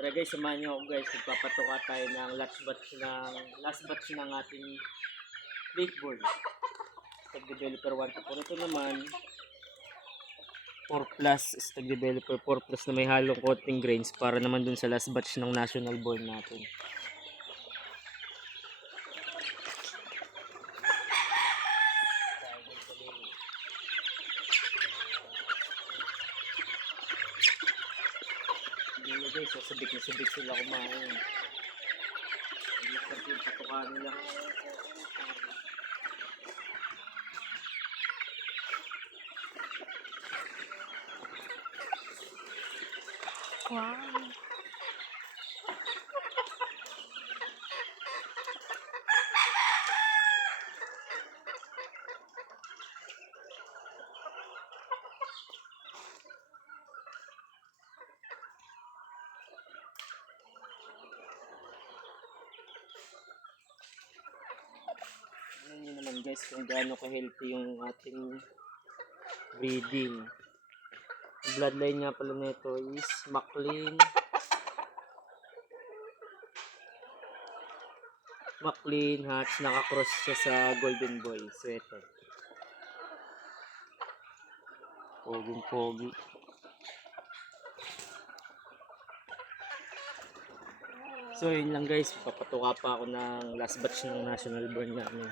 Tara guys, samahan niyo ako guys. Magpapatuka tayo ng last batch ng ating big board. Stag developer 1 to 4. Ito naman 4 plus, stag developer 4 plus na may halong coating grains para naman dun sa last batch ng national board natin. Hindi guys, sabik na sabik sila kumain. Masarap yung patuka nila. Wow. Tingnan nyo naman guys kung gaano ka-healthy yung ating breeding. Ang bloodline nga pala nito is Maclean Hatch, nakakross siya sa Golden Boy sweater. Poging-pogi. So yun lang guys, papatuka pa ako ng last batch ng national born namin.